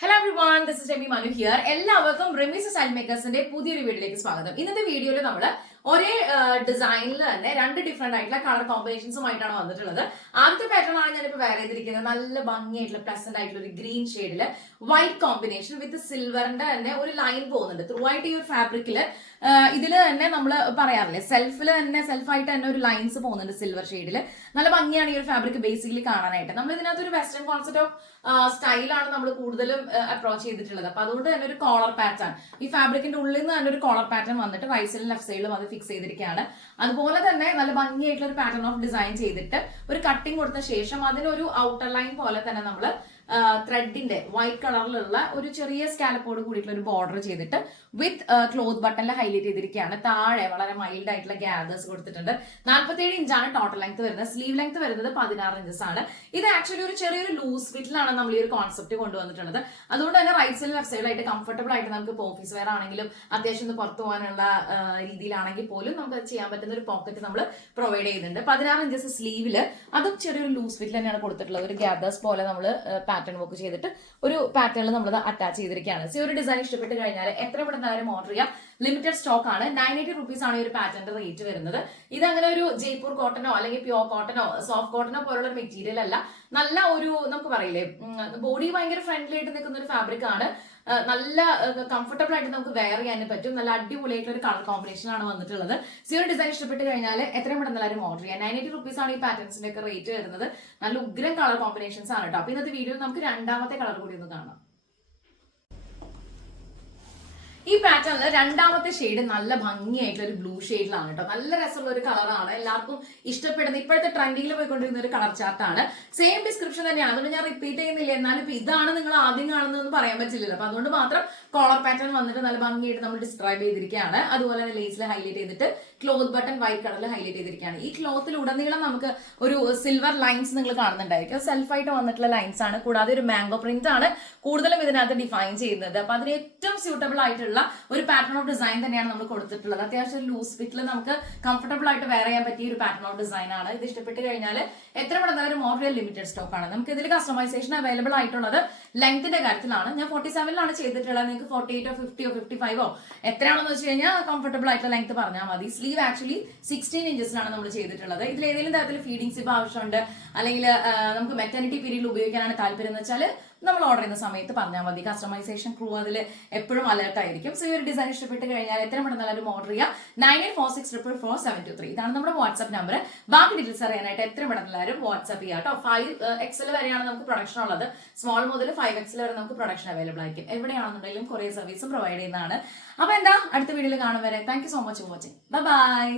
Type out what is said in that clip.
Hello everyone, this is Demi Manu here. എല്ലാവർക്കും Remees style മേക്കേഴ്സിന്റെ പുതിയൊരു വീഡിയോയിലേക്ക് സ്വാഗതം. ഇന്നത്തെ വീഡിയോയിൽ നമ്മൾ ഒരേ ഡിസൈനിൽ തന്നെ രണ്ട് ഡിഫറെന്റ് ആയിട്ടുള്ള കളർ കോമ്പിനേഷൻസുമായിട്ടാണ് വന്നിട്ടുള്ളത്. ആദ്യത്തെ പാറ്റേൺ ആണ് ഞാനിപ്പോൾ വേറെ ചെയ്തിരിക്കുന്നത്. നല്ല ഭംഗിയായിട്ടുള്ള പ്ലസന്റ് ആയിട്ടുള്ള ഒരു ഗ്രീൻ ഷെയ്ഡില് വൈറ്റ് കോമ്പിനേഷൻ വിത്ത് സിൽവറിന്റെ തന്നെ ഒരു ലൈൻ പോകുന്നുണ്ട് ത്രൂ ആയിട്ട് ഈ ഒരു ഫാബ്രിക്കില്. ഇതില് തന്നെ നമ്മൾ പറയാറില്ലേ, സെൽഫിൽ തന്നെ സെൽഫായിട്ട് തന്നെ ഒരു ലൈൻസ് പോകുന്നുണ്ട് സിൽവർ ഷെയ്ഡില്. നല്ല ഭംഗിയാണ് ഈ ഒരു ഫാബ്രിക് ബേസിക്കലി കാണാനായിട്ട്. നമ്മൾ ഇതിനകത്ത് ഒരു വെസ്റ്റേൺ കോൺസെപ്റ്റ് ഓഫ് സ്റ്റൈലാണ് നമ്മൾ കൂടുതലും അപ്രോച്ച് ചെയ്തിട്ടുള്ളത്. അപ്പൊ അതുകൊണ്ട് തന്നെ ഒരു കോളർ പാറ്റേൺ, ഈ ഫാബ്രിക്കിന്റെ ഉള്ളിൽ നിന്ന് തന്നെ ഒരു കോളർ പാറ്റേൺ വന്നിട്ട് റൈറ്റ് സൈഡിലും ലെഫ്റ്റ് സൈഡിലും അത് ഫിക്സ് ചെയ്തിരിക്കുകയാണ്. അതുപോലെ തന്നെ നല്ല ഭംഗിയായിട്ടുള്ള ഒരു പാറ്റേൺ ഓഫ് ഡിസൈൻ ചെയ്തിട്ട് ഒരു കട്ടിങ് കൊടുത്ത ശേഷം അതിനൊരു ഔട്ടർ ലൈൻ പോലെ തന്നെ നമ്മൾ ത്രെഡിന്റെ വൈറ്റ് കളറിലുള്ള ഒരു ചെറിയ സ്കാലപ്പോട് കൂടിയിട്ടുള്ള ഒരു ബോർഡർ ചെയ്തിട്ട് വിത്ത് ക്ലോത്ത് ബട്ടണിൽ ഹൈലൈറ്റ് ചെയ്തിരിക്കുകയാണ്. താഴെ വളരെ മൈൽഡ് ആയിട്ടുള്ള ഗ്യാദേഴ്സ് കൊടുത്തിട്ടുണ്ട്. 47 ഇഞ്ചാണ് ടോട്ടൽ ലെങ്ത് വരുന്നത്. സ്ലീവ് ലെങ്ത് വരുന്നത് 16 ഇഞ്ചസ് ആണ്. ഇത് ആക്ച്വലി ഒരു ചെറിയൊരു ലൂസ് ഫിറ്റിലാണ് നമ്മൾ ഈ ഒരു കോൺസെപ്റ്റ് കൊണ്ടുവന്നിട്ടുള്ളത്. അതുകൊണ്ട് തന്നെ റൈറ്റ് സൈഡിൽ ലെഫ്റ്റ് സൈഡിലായിട്ട് കംഫർട്ടബിൾ ആയിട്ട് നമുക്ക് ഓഫീസ് വെയർ ആണെങ്കിലും അത്യാവശ്യം പുറത്തു പോകാനുള്ള രീതിയിലാണെങ്കിൽ പോലും നമുക്ക് ചെയ്യാൻ പറ്റുന്ന ഒരു പോക്കറ്റ് നമ്മൾ പ്രൊവൈഡ് ചെയ്യുന്നുണ്ട്. 16 ഇഞ്ചസ് സ്ലീവില് അതും ചെറിയൊരു ലൂസ് ഫിറ്റിൽ തന്നെയാണ് കൊടുത്തിട്ടുള്ളത്. ഒരു ഗ്യാദേഴ്സ് പോലെ നമ്മൾ പാറ്റേൺ വർക്ക് ചെയ്തിട്ട് ഒരു പാറ്റേണിൽ നമ്മൾ അറ്റാച്ച് ചെയ്തിരിക്കുകയാണ്. ഈ ഒരു ഡിസൈൻ ഇഷ്ടപ്പെട്ട് കഴിഞ്ഞാൽ എത്ര പെട്ടെന്ന് ഓർഡർ ചെയ്യാം. ലിമിറ്റഡ് സ്റ്റോക്ക് ആണ്. 980 റുപ്പീസ് ആണ് ഈ ഒരു പാറ്റേണിന്റെ റേറ്റ് വരുന്നത്. ഇത് അങ്ങനെ ഒരു ജയ്പൂർ കോട്ടനോ അല്ലെങ്കിൽ പ്യോർ കോട്ടനോ സോഫ്റ്റ് കോട്ടനോ പോലുള്ള ഒരു മെറ്റീരിയൽ അല്ല. നല്ല ഒരു നമുക്ക് പറയില്ലേ, ബോഡി ഭയങ്കര ഫ്രണ്ട്ലി ആയിട്ട് നിൽക്കുന്ന ഒരു ഫാബ്രിക് ആണ്. നല്ല കംഫർട്ടബിൾ ആയിട്ട് നമുക്ക് വെയർ ചെയ്യാൻ പറ്റും. നല്ല അടിപൊളിയായിട്ടുള്ള ഒരു കളർ കോമ്പിനേഷൻ ആണ് വന്നിട്ടുള്ളത്. ഈ ഒരു ഡിസൈൻ ഇഷ്ടപ്പെട്ട് കഴിഞ്ഞാൽ എത്രയും പെട്ടെന്ന് എല്ലാവരും ഓർഡർ ചെയ്യാം. 980 റുപ്പീസ് ആണ് ഈ പാറ്റേൺസിന്റെ ഒക്കെ റേറ്റ് വരുന്നത്. നല്ല ഉഗ്രം കളർ കോമ്പിനേഷൻസ് ആണ് കേട്ടോ. അപ്പൊ ഇന്നത്തെ വീഡിയോയിൽ നമുക്ക് രണ്ടാമത്തെ കളർ കൂടി ഒന്ന് കാണാം. ഈ പാറ്റേണിൽ രണ്ടാമത്തെ ഷെയ്ഡ് നല്ല ഭംഗിയായിട്ടുള്ള ഒരു ബ്ലൂ ഷെയ്ഡിലാണ് കേട്ടോ. നല്ല രസമുള്ള ഒരു കളറാണ്. എല്ലാവർക്കും ഇഷ്ടപ്പെടുന്ന ഇപ്പോഴത്തെ ട്രെൻഡിങ്ങിൽ പോയിക്കൊണ്ടിരുന്ന ഒരു കളർ ചാർട്ടാണ്. സെയിം ഡിസ്ക്രിപ്ഷൻ തന്നെയാണ്. അതുകൊണ്ട് ഞാൻ റിപ്പീറ്റ് ചെയ്യുന്നില്ല. എന്നാലും ഇപ്പൊ ഇതാണ് നിങ്ങൾ ആദ്യം കാണുന്നതെന്ന് പറയാൻ പറ്റില്ലല്ലോ. അപ്പൊ അതുകൊണ്ട് മാത്രം കോളർ പാറ്റേൺ വന്നിട്ട് നല്ല ഭംഗിയായിട്ട് നമ്മൾ ഡിസ്ക്രൈബ് ചെയ്തിരിക്കുകയാണ്. അതുപോലെ തന്നെ ലേസിൽ ഹൈലൈറ്റ് ചെയ്തിട്ട് ക്ലോത്ത് ബട്ടൺ വൈറ്റ് കളറിൽ ഹൈലൈറ്റ് ചെയ്തിരിക്കുകയാണ്. ഈ ക്ലോത്തിൽ ഉടനീളം നമുക്ക് ഒരു സിൽവർ ലൈൻസ് നിങ്ങൾ കാണുന്നുണ്ടായിരിക്കും. സെൽഫായിട്ട് വന്നിട്ടുള്ള ലൈൻസ് ആണ്. കൂടാതെ ഒരു മാംഗോ പ്രിന്റ് ആണ് കൂടുതലും ഇതിനകത്ത് ഡിഫൈൻ ചെയ്യുന്നത്. അപ്പൊ അതിന് ഏറ്റവും സ്യൂട്ടബിൾ ആയിട്ടുള്ള ഒരു പാറ്റേൺ ഓഫ് ഡിസൈൻ തന്നെയാണ് നമ്മൾ കൊടുത്തിട്ടുള്ളത്. അത്യാവശ്യം ലൂസ് ഫിറ്റിൽ നമുക്ക് കംഫർട്ടബിൾ ആയിട്ട് വെയർ ചെയ്യാൻ പറ്റിയ ഒരു പാറ്റേൺ ഓഫ് ഡിസൈൻ ആണ്. ഇത് ഇഷ്ടപ്പെട്ട് കഴിഞ്ഞാൽ എത്ര പെട്ടെന്ന് ഓർഡർ ലിമിറ്റഡ് സ്റ്റോക്ക് ആണ്. നമുക്ക് ഇതിൽ കസ്റ്റമൈസേഷൻ അവൈലബിൾ ആയിട്ടുള്ളത് ലെങ്ത്തിന്റെ കാര്യത്തിലാണ്. ഞാൻ 47 ചെയ്തിട്ടുള്ളത്. നിങ്ങൾക്ക് 48 50 55 എത്രയാണെന്ന് വെച്ച് കഴിഞ്ഞാൽ കംഫർട്ടബിൾ ആയിട്ടുള്ള ലെങ്ത് പറഞ്ഞാൽ മതി. സ്ലീവ് ആക്ച്വലി 16 ഇഞ്ചസിലാണ് നമ്മൾ ചെയ്തിട്ടുള്ളത്. ഇതിൽ ഏതെങ്കിലും തരത്തിൽ ഫീഡിംഗ് സിപ്പ് ആവശ്യമുണ്ട് അല്ലെങ്കിൽ നമുക്ക് മെറ്റർണിറ്റി പീരീഡിൽ ഉപയോഗിക്കാനാണ് താല്പര്യം എന്ന് വെച്ചാൽ നമ്മൾ ഓർഡർ ചെയ്യുന്ന സമയത്ത് പറഞ്ഞാൽ മതി. കസ്റ്റമൈസേഷൻ ക്രൂ അതിൽ എപ്പോഴും അലേർട്ട് ആയിരിക്കും. സോ ഈ ഒരു ഡിസൈൻ ഇഷ്ടപ്പെട്ട് കഴിഞ്ഞാൽ എത്ര പെട്ടെന്ന് എല്ലാവരും ഓർഡർ ചെയ്യുക. 9846444723 ഇതാണ് നമ്മുടെ വാട്സ്ആപ്പ് നമ്പർ. ബാക്കി ഡീറ്റെയിൽസ് അറിയാനായിട്ട് എത്ര പെട്ടെന്ന് എല്ലാവരും വാട്സ്ആപ്പ് ചെയ്യാം കേട്ടോ. 5XL വരെയാണ് നമുക്ക് പ്രൊഡക്ഷൻ ഉള്ളത്. സ്മോൾ മുതൽ 5XL വരെ നമുക്ക് പ്രൊഡക്ഷൻ അവൈലബിൾ ആയിരിക്കും. എവിടെയാണെന്നുണ്ടെങ്കിലും കൊറിയർ സർവീസും പ്രൊവൈഡ് ചെയ്യുന്നതാണ്. അപ്പൊ എന്താ, അടുത്ത വീഡിയോയിൽ കാണും വരെ thank you so much for watching. By.